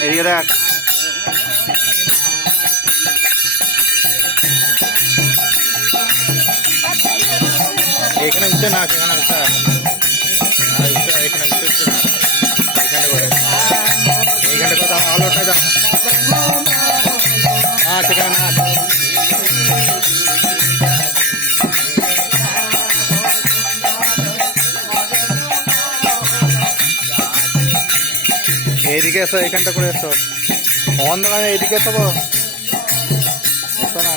এদিকে দেখ এখানে উঠতে না এখানে উঠতে এখানে উঠতে উঠতে না এইখানটা করে আলোটা জানা হ্যাঁ সেখানে না এইদিকে এসো এইখানটা করে এসো অন্ধকারে এইদিকে এসো এসো না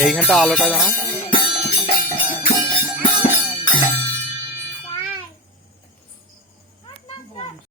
এইখানটা আলোটা জানা